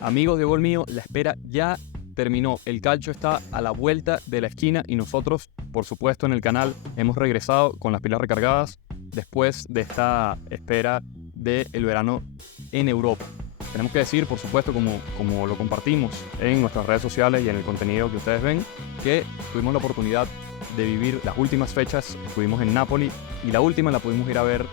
Amigos de Gol Mío, la espera ya terminó. El calcio está a la vuelta de la esquina y nosotros, por supuesto, en el canal hemos regresado con las pilas recargadas después de esta espera del verano en Europa. Tenemos que decir, por supuesto, como lo compartimos en nuestras redes sociales y en el contenido que ustedes ven, que tuvimos la oportunidad de vivir las últimas fechas. Estuvimos en Nápoli y la última la pudimos ir a ver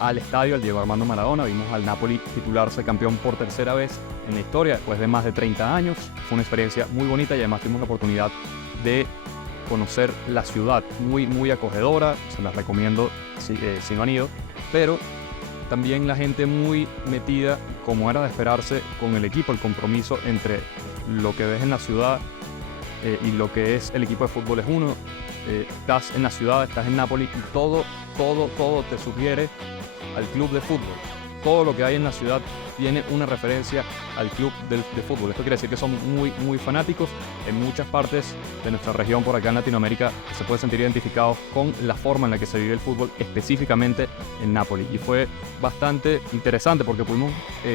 al estadio, al Diego Armando Maradona. Vimos al Napoli titularse campeón por tercera vez en la historia, después de más de 30 años. Fue una experiencia muy bonita y además tuvimos la oportunidad de conocer la ciudad, muy acogedora. Se las recomiendo si no han ido, pero también la gente muy metida, como era de esperarse, con el equipo, el compromiso entre lo que ves en la ciudad y lo que es el equipo de fútbol es uno. Estás en la ciudad, estás en Nápoli y todo te sugiere al club de fútbol. Todo lo que hay en la ciudad tiene una referencia al club de fútbol. Esto quiere decir que son muy fanáticos. En muchas partes de nuestra región, por acá en Latinoamérica, se puede sentir identificados con la forma en la que se vive el fútbol, específicamente en Nápoli. Y fue bastante interesante porque pudimos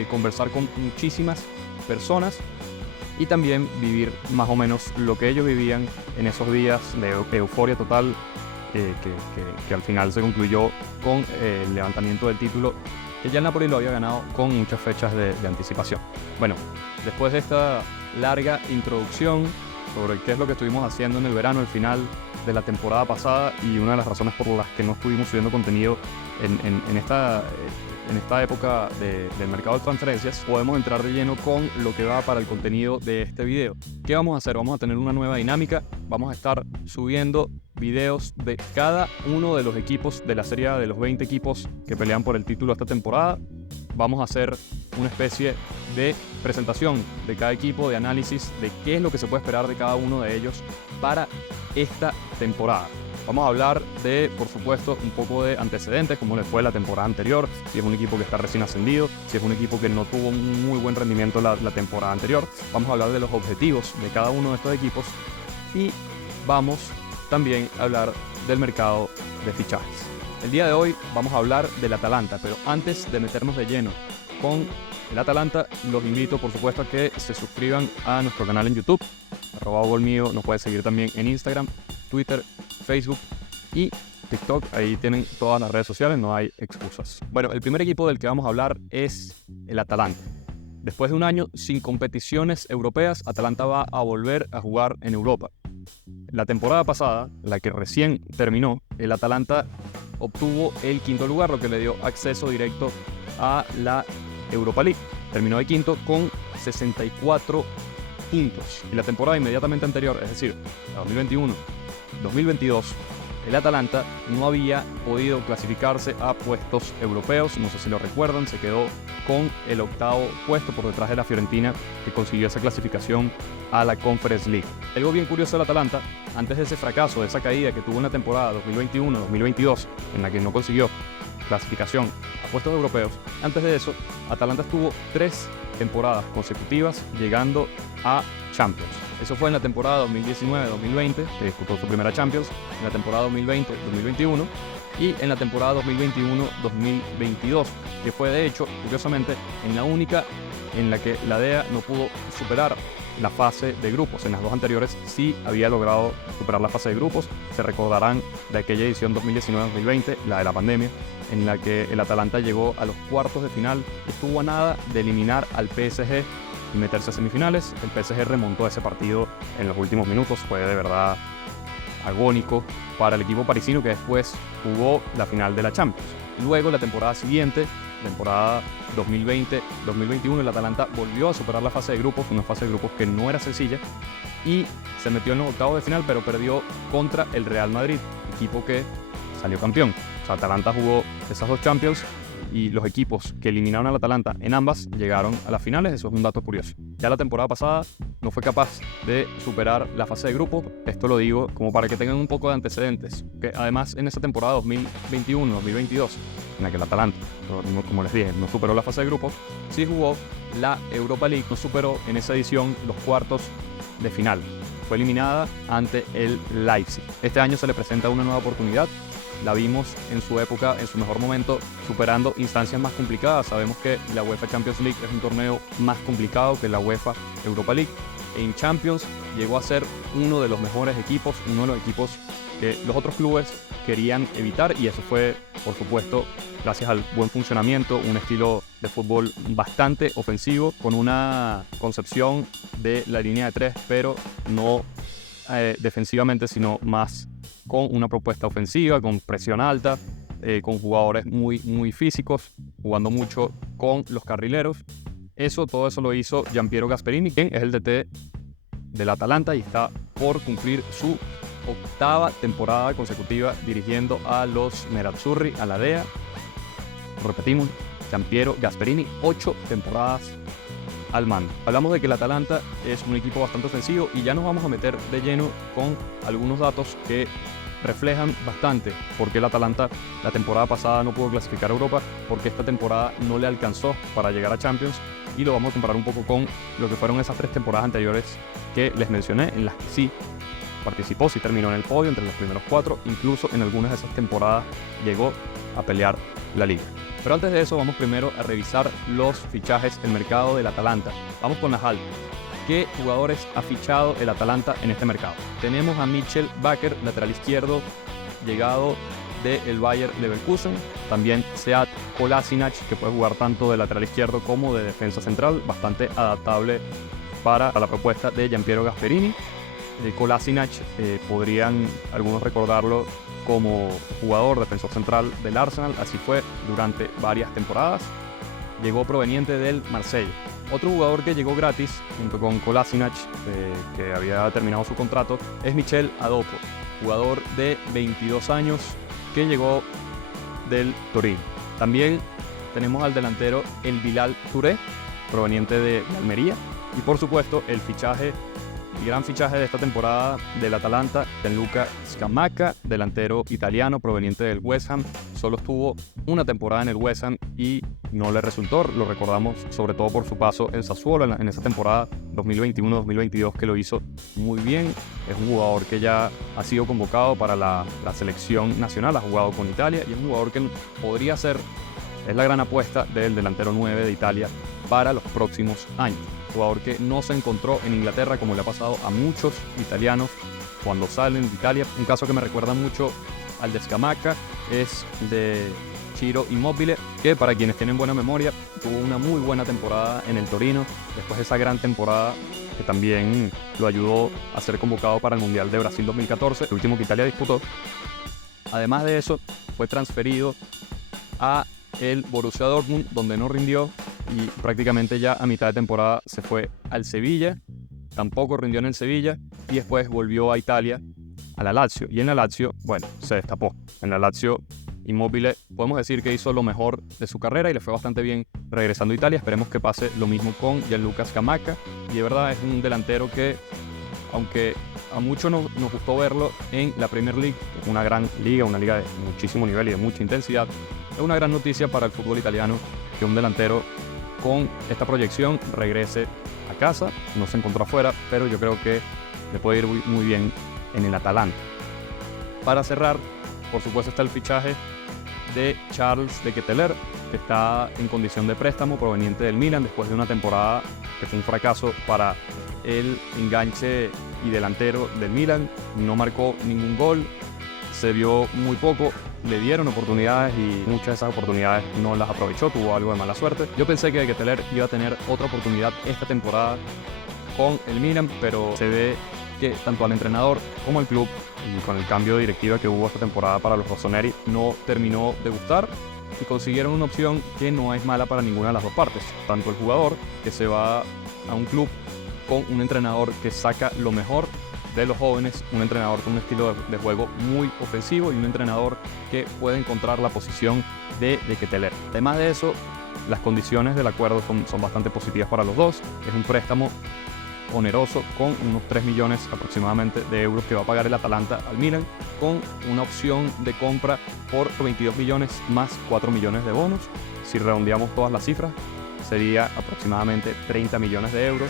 conversar con muchísimas personas y también vivir más o menos lo que ellos vivían en esos días de euforia total, que al final se concluyó con el levantamiento del título, que ya el Napoli lo había ganado con muchas fechas de anticipación. Bueno, después de esta larga introducción sobre qué es lo que estuvimos haciendo en el verano, el final de la temporada pasada y una de las razones por las que no estuvimos subiendo contenido en esta época del mercado de transferencias, podemos entrar de lleno con lo que va para el contenido de este video. ¿Qué vamos a hacer? Vamos a tener una nueva dinámica. Vamos a estar subiendo videos de cada uno de los equipos de la serie A, de los 20 equipos que pelean por el título esta temporada. Vamos a hacer una especie de presentación de cada equipo, de análisis de qué es lo que se puede esperar de cada uno de ellos para esta temporada. Vamos a hablar de, por supuesto, un poco de antecedentes, cómo le fue la temporada anterior, si es un equipo que está recién ascendido, si es un equipo que no tuvo un muy buen rendimiento la temporada anterior. Vamos a hablar de los objetivos de cada uno de estos equipos y vamos también a hablar del mercado de fichajes. El día de hoy vamos a hablar del Atalanta, pero antes de meternos de lleno con el Atalanta, los invito, por supuesto, a que se suscriban a nuestro canal en YouTube, @golmio. Nos pueden seguir también en Instagram, Twitter, Facebook y TikTok. Ahí tienen todas las redes sociales, no hay excusas. Bueno, el primer equipo del que vamos a hablar es el Atalanta. Después de un año sin competiciones europeas, Atalanta va a volver a jugar en Europa. La temporada pasada, la que recién terminó, el Atalanta obtuvo el quinto lugar, lo que le dio acceso directo a la Europa League. Terminó de quinto con 64 puntos. Y la temporada inmediatamente anterior, es decir, la 2021-2022, el Atalanta no había podido clasificarse a puestos europeos. No sé si lo recuerdan, se quedó con el octavo puesto por detrás de la Fiorentina, que consiguió esa clasificación a la Conference League. Algo bien curioso del Atalanta, antes de ese fracaso, de esa caída que tuvo en la temporada 2021-2022, en la que no consiguió clasificación a puestos europeos, antes de eso, Atalanta estuvo 3 temporadas consecutivas llegando a Champions. Eso fue en la temporada 2019-2020, que disputó su primera Champions, en la temporada 2020-2021 y en la temporada 2021-2022, que fue de hecho, curiosamente, en la única en la que la DEA no pudo superar la fase de grupos. En las dos anteriores sí había logrado superar la fase de grupos. Se recordarán de aquella edición 2019-2020, la de la pandemia, en la que el Atalanta llegó a los cuartos de final, estuvo a nada de eliminar al PSG y meterse a semifinales. El PSG remontó ese partido en los últimos minutos, fue de verdad agónico para el equipo parisino, que después jugó la final de la Champions. Luego, la temporada siguiente, temporada 2020-2021, el Atalanta volvió a superar la fase de grupos, una fase de grupos que no era sencilla, y se metió en los octavos de final, pero perdió contra el Real Madrid, equipo que salió campeón. O sea, Atalanta jugó esas dos Champions y los equipos que eliminaron al Atalanta en ambas llegaron a las finales. Eso es un dato curioso. Ya la temporada pasada no fue capaz de superar la fase de grupos. Esto lo digo como para que tengan un poco de antecedentes, que además en esa temporada 2021-2022, en la que el Atalanta, como les dije, no superó la fase de grupos, sí jugó la Europa League, no superó en esa edición los cuartos de final. fue eliminada ante el Leipzig. Este año se le presenta una nueva oportunidad. La vimos en su época, en su mejor momento, superando instancias más complicadas. Sabemos que la UEFA Champions League es un torneo más complicado que la UEFA Europa League. En Champions llegó a ser uno de los mejores equipos, uno de los equipos que los otros clubes querían evitar, y eso fue, por supuesto, gracias al buen funcionamiento, un estilo de fútbol bastante ofensivo, con una concepción de la línea de tres, pero no defensivamente, sino más con una propuesta ofensiva, con presión alta, con jugadores muy físicos, jugando mucho con los carrileros. Todo eso lo hizo Giampiero Gasperini, quien es el DT del Atalanta y está por cumplir su 8ª temporada consecutiva dirigiendo a los Nerazzurri, a la DEA. Repetimos, Giampiero Gasperini, 8 temporadas al mando. Hablamos de que el Atalanta es un equipo bastante ofensivo y ya nos vamos a meter de lleno con algunos datos que reflejan bastante por qué el Atalanta la temporada pasada no pudo clasificar a Europa, porque esta temporada no le alcanzó para llegar a Champions, y lo vamos a comparar un poco con lo que fueron esas 3 temporadas anteriores que les mencioné, en las que sí participó, sí terminó en el podio entre los primeros 4, incluso en algunas de esas temporadas llegó a pelear la liga. Pero antes de eso vamos primero a revisar los fichajes, el mercado del Atalanta. Vamos con las altas. ¿Qué jugadores ha fichado el Atalanta en este mercado? Tenemos a Mitchell Bakker, lateral izquierdo, llegado del Bayer Leverkusen. También Sead Kolasinac, que puede jugar tanto de lateral izquierdo como de defensa central, bastante adaptable para la propuesta de Giampiero Gasperini. Kolasinac podrían algunos recordarlo como jugador defensor central del Arsenal, así fue durante varias temporadas. Llegó proveniente del Marsella. Otro jugador que llegó gratis junto con Kolasinac, que había terminado su contrato, es Michel Adoko, jugador de 22 años que llegó del Torino. También tenemos al delantero el Bilal Touré, proveniente de Almería, y por supuesto el gran fichaje de esta temporada del Atalanta, Gianluca Scamacca, delantero italiano proveniente del West Ham. Solo estuvo una temporada en el West Ham y no le resultó. Lo recordamos sobre todo por su paso en Sassuolo en esa temporada 2021-2022, que lo hizo muy bien. Es un jugador que ya ha sido convocado para la selección nacional, ha jugado con Italia y es un jugador que podría ser, es la gran apuesta del delantero 9 de Italia para los próximos años. Jugador que no se encontró en Inglaterra, como le ha pasado a muchos italianos cuando salen de Italia. Un caso que me recuerda mucho al de Scamacca es de Ciro Immobile, que para quienes tienen buena memoria tuvo una muy buena temporada en el Torino, después de esa gran temporada que también lo ayudó a ser convocado para el Mundial de Brasil 2014, el último que Italia disputó. Además de eso, fue transferido a el Borussia Dortmund, donde no rindió, y prácticamente ya a mitad de temporada se fue al Sevilla, tampoco rindió en el Sevilla, y después volvió a Italia, a la Lazio, y en la Lazio, bueno, se destapó. En la Lazio, Immobile, podemos decir que hizo lo mejor de su carrera y le fue bastante bien regresando a Italia. Esperemos que pase lo mismo con Gianluca Scamacca, y de verdad es un delantero que, aunque a muchos nos gustó verlo en la Premier League, que es una gran liga, una liga de muchísimo nivel y de mucha intensidad, es una gran noticia para el fútbol italiano que un delantero con esta proyección regrese a casa. No se encontró afuera, pero yo creo que le puede ir muy bien en el Atalanta. Para cerrar, por supuesto, está el fichaje de Charles de Ketelaere, que está en condición de préstamo proveniente del Milan después de una temporada que fue un fracaso para el enganche y delantero del Milan. No marcó ningún gol, se vio muy poco, le dieron oportunidades y muchas de esas oportunidades no las aprovechó, tuvo algo de mala suerte. Yo pensé que Ketelaere iba a tener otra oportunidad esta temporada con el Milan, pero se ve que tanto al entrenador como al club, y con el cambio de directiva que hubo esta temporada para los rossoneri, no terminó de gustar y consiguieron una opción que no es mala para ninguna de las dos partes. Tanto el jugador, que se va a un club con un entrenador que saca lo mejor de los jóvenes, un entrenador con un estilo de juego muy ofensivo y un entrenador que puede encontrar la posición de Ketelaere. Además de eso, las condiciones del acuerdo son bastante positivas para los dos. Es un préstamo oneroso con unos 3 millones aproximadamente de euros que va a pagar el Atalanta al Milan, con una opción de compra por 22 millones más 4 millones de bonos. Si redondeamos todas las cifras, sería aproximadamente 30 millones de euros.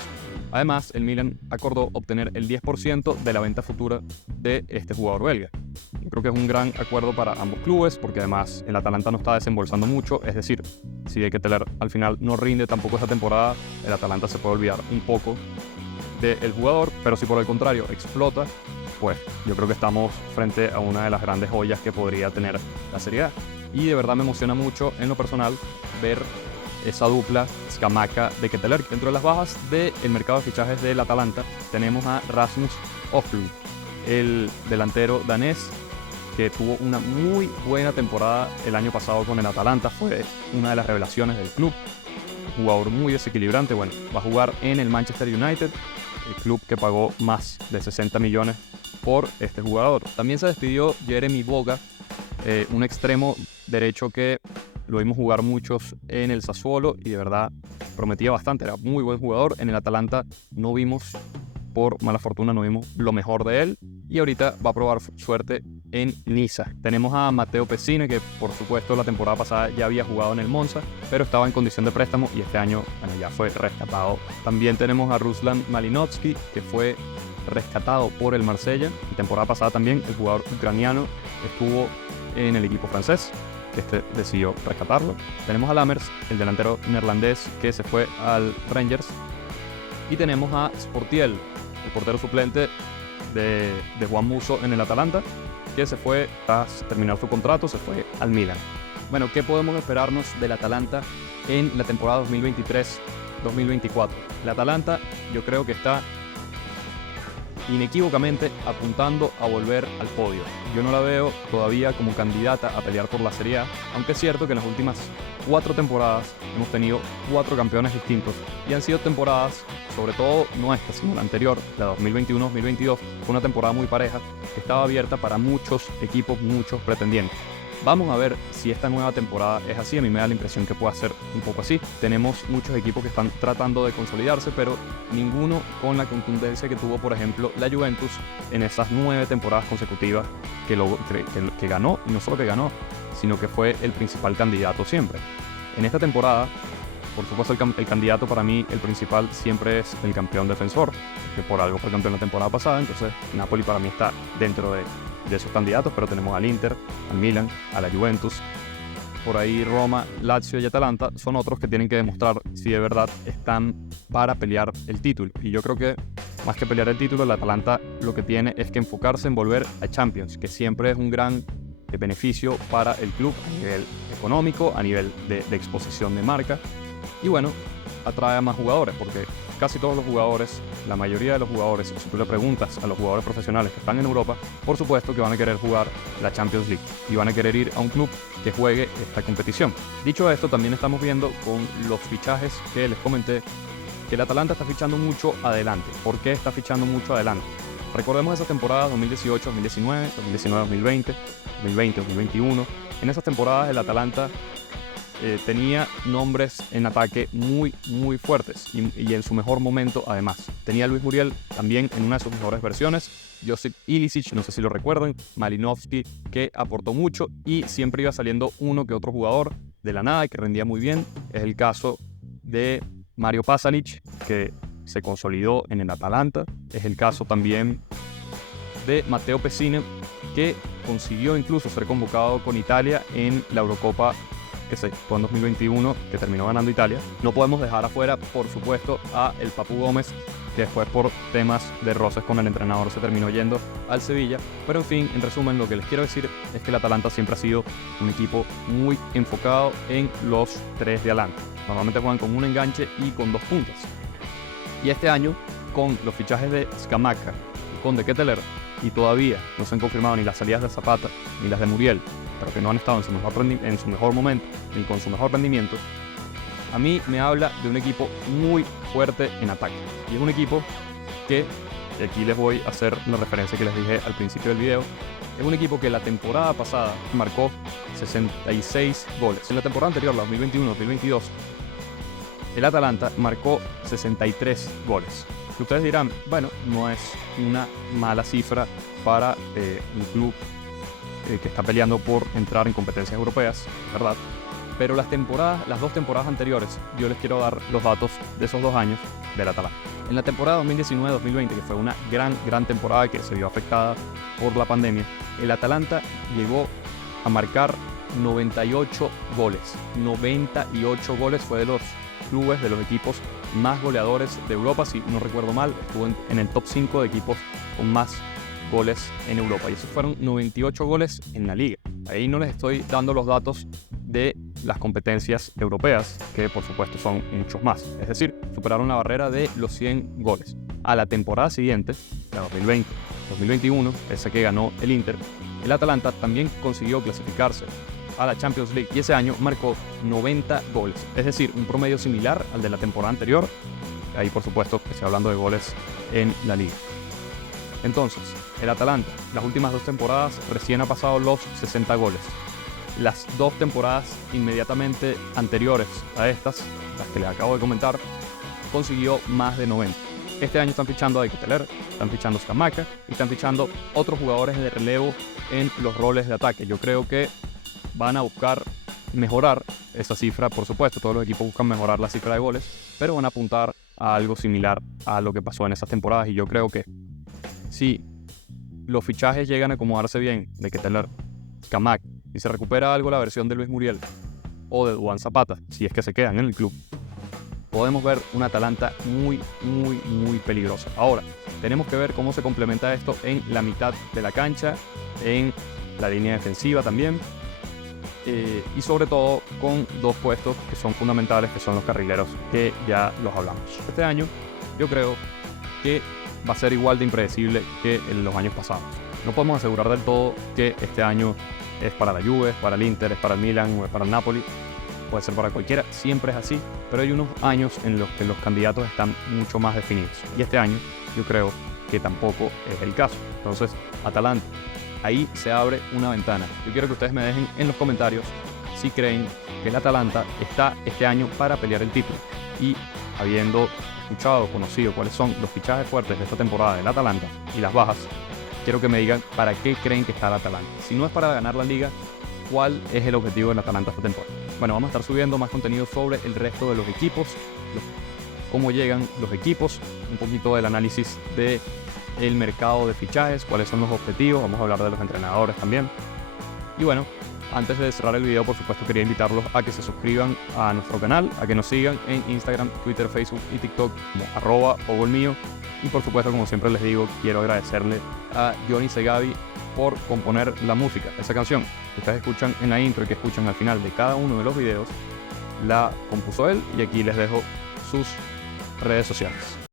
Además, el Milan acordó obtener el 10% de la venta futura de este jugador belga. Yo creo que es un gran acuerdo para ambos clubes, porque además el Atalanta no está desembolsando mucho, es decir, si De Ketelaere al final no rinde tampoco esta temporada, el Atalanta se puede olvidar un poco del jugador, pero si por el contrario explota, pues yo creo que estamos frente a una de las grandes joyas que podría tener la Serie A. Y de verdad me emociona mucho en lo personal ver esa dupla Scamacca-De Ketelaere. Dentro de las bajas del mercado de fichajes del Atalanta tenemos a Rasmus Højlund, el delantero danés que tuvo una muy buena temporada el año pasado con el Atalanta, fue una de las revelaciones del club, un jugador muy desequilibrante. Bueno, va a jugar en el Manchester United, el club que pagó más de 60 millones por este jugador. También se despidió Jeremy Boga, un extremo derecho que lo vimos jugar muchos en el Sassuolo y de verdad prometía bastante, era muy buen jugador. En el Atalanta no vimos, por mala fortuna, no vimos lo mejor de él y ahorita va a probar suerte en Niza. Tenemos a Matteo Pessina, que por supuesto la temporada pasada ya había jugado en el Monza, pero estaba en condición de préstamo y este año ya fue rescatado. También tenemos a Ruslan Malinovský, que fue rescatado por el Marsella. La temporada pasada también el jugador ucraniano estuvo en el equipo francés, que decidió rescatarlo. Tenemos a Lammers, el delantero neerlandés que se fue al Rangers. Y tenemos a Sportiel, el portero suplente de Juan Musso en el Atalanta, que se fue tras terminar su contrato, se fue al Milan. Bueno, ¿qué podemos esperarnos del Atalanta en la temporada 2023-2024? El Atalanta yo creo que está inequívocamente apuntando a volver al podio. Yo no la veo todavía como candidata a pelear por la Serie A, aunque es cierto que en las últimas 4 temporadas hemos tenido 4 campeones distintos y han sido temporadas, sobre todo no esta, sino la anterior, la 2021-2022, fue una temporada muy pareja que estaba abierta para muchos equipos, muchos pretendientes. Vamos a ver si esta nueva temporada es así. A mí me da la impresión que puede ser un poco así. Tenemos muchos equipos que están tratando de consolidarse, pero ninguno con la contundencia que tuvo, por ejemplo, la Juventus en esas 9 temporadas consecutivas que ganó, y no solo que ganó, sino que fue el principal candidato siempre. En esta temporada, por supuesto, el candidato para mí, el principal, siempre es el campeón defensor, que por algo fue campeón la temporada pasada. Entonces Napoli para mí está dentro de esos candidatos, pero tenemos al Inter, al Milan, a la Juventus, por ahí Roma, Lazio y Atalanta son otros que tienen que demostrar si de verdad están para pelear el título. Y yo creo que más que pelear el título, el Atalanta lo que tiene es que enfocarse en volver a Champions, que siempre es un gran beneficio para el club a nivel económico, a nivel de exposición de marca, y bueno, atrae a más jugadores, porque casi todos los jugadores, la mayoría de los jugadores, si tú le preguntas a los jugadores profesionales que están en Europa, por supuesto que van a querer jugar la Champions League y van a querer ir a un club que juegue esta competición. Dicho esto, también estamos viendo con los fichajes que les comenté que el Atalanta está fichando mucho adelante. ¿Por qué está fichando mucho adelante? Recordemos esa temporada 2018-2019, 2019-2020, 2020-2021. En esas temporadas el Atalanta tenía nombres en ataque muy fuertes y en su mejor momento además. Tenía a Luis Muriel también en una de sus mejores versiones, Josip Ilicic, no sé si lo recuerdan, Malinovský, que aportó mucho y siempre iba saliendo uno que otro jugador de la nada y que rendía muy bien. Es el caso de Mario Pasalic, que se consolidó en el Atalanta. Es el caso también de Matteo Pessina, que consiguió incluso ser convocado con Italia en la Eurocopa que se disputó en 2021, que terminó ganando Italia. No podemos dejar afuera, por supuesto, a el Papu Gómez, que después por temas de roces con el entrenador se terminó yendo al Sevilla. Pero en fin, en resumen, lo que les quiero decir es que el Atalanta siempre ha sido un equipo muy enfocado en los 3 de adelante. Normalmente juegan con un enganche y con 2 puntas. Y este año, con los fichajes de Scamacca y con De Ketelaere, y todavía no se han confirmado ni las salidas de Zapata ni las de Muriel, pero que no han estado en su mejor momento ni con su mejor rendimiento, a mí me habla de un equipo muy fuerte en ataque. Y es un equipo que, y aquí les voy a hacer la referencia que les dije al principio del video, es un equipo que la temporada pasada marcó 66 goles. En la temporada anterior, la 2021-2022, el Atalanta marcó 63 goles. Y ustedes dirán, bueno, no es una mala cifra para un club que está peleando por entrar en competencias europeas, ¿verdad? Pero las 2 temporadas anteriores, yo les quiero dar los datos de esos 2 años del Atalanta. En la temporada 2019-2020, que fue una gran temporada que se vio afectada por la pandemia, el Atalanta llegó a marcar 98 goles. 98 goles, fue de los clubes, de los equipos más goleadores de Europa, si no recuerdo mal, estuvo en el top 5 de equipos con más goles en Europa, y esos fueron 98 goles en la liga. Ahí no les estoy dando los datos de las competencias europeas, que por supuesto son muchos más, es decir, superaron la barrera de los 100 goles. A la temporada siguiente, la 2020-2021, esa que ganó el Inter, el Atalanta también consiguió clasificarse a la Champions League y ese año marcó 90 goles, es decir, un promedio similar al de la temporada anterior. Ahí por supuesto estoy hablando de goles en la liga. Entonces, el Atalanta, las últimas 2 temporadas recién ha pasado los 60 goles. Las 2 temporadas inmediatamente anteriores a estas, las que les acabo de comentar, consiguió más de 90. Este año están fichando a De Ketelaere, están fichando a Scamacca y están fichando otros jugadores de relevo en los roles de ataque. Yo creo que van a buscar mejorar esa cifra, por supuesto, todos los equipos buscan mejorar la cifra de goles, pero van a apuntar a algo similar a lo que pasó en esas temporadas, y yo creo que si los fichajes llegan a acomodarse bien, De Ketelaere, Scamacca, y se recupera algo la versión de Luis Muriel o de Duván Zapata, si es que se quedan en el club, podemos ver una Atalanta muy peligrosa. Ahora, tenemos que ver cómo se complementa esto en la mitad de la cancha, en la línea defensiva también, y sobre todo con 2 puestos que son fundamentales, que son los carrileros, que ya los hablamos. Este año yo creo que va a ser igual de impredecible que en los años pasados. No podemos asegurar del todo que este año es para la Juve, es para el Inter, es para el Milan o es para el Napoli. Puede ser para cualquiera, siempre es así, pero hay unos años en los que los candidatos están mucho más definidos. Y este año yo creo que tampoco es el caso. Entonces, Atalanta, ahí se abre una ventana. Yo quiero que ustedes me dejen en los comentarios si creen que el Atalanta está este año para pelear el título. Y habiendo escuchado, conocido cuáles son los fichajes fuertes de esta temporada del Atalanta y las bajas, quiero que me digan para qué creen que está el Atalanta. Si no es para ganar la liga, ¿cuál es el objetivo del Atalanta esta temporada? Bueno, vamos a estar subiendo más contenido sobre el resto de los equipos, cómo llegan los equipos, un poquito del análisis del mercado de fichajes, cuáles son los objetivos, vamos a hablar de los entrenadores también. Y bueno, antes de cerrar el video, por supuesto, quería invitarlos a que se suscriban a nuestro canal, a que nos sigan en Instagram, Twitter, Facebook y TikTok como @ogolmio. Y por supuesto, como siempre les digo, quiero agradecerle a Johnny Segavi por componer la música. Esa canción que ustedes escuchan en la intro y que escuchan al final de cada uno de los videos, la compuso él, y aquí les dejo sus redes sociales.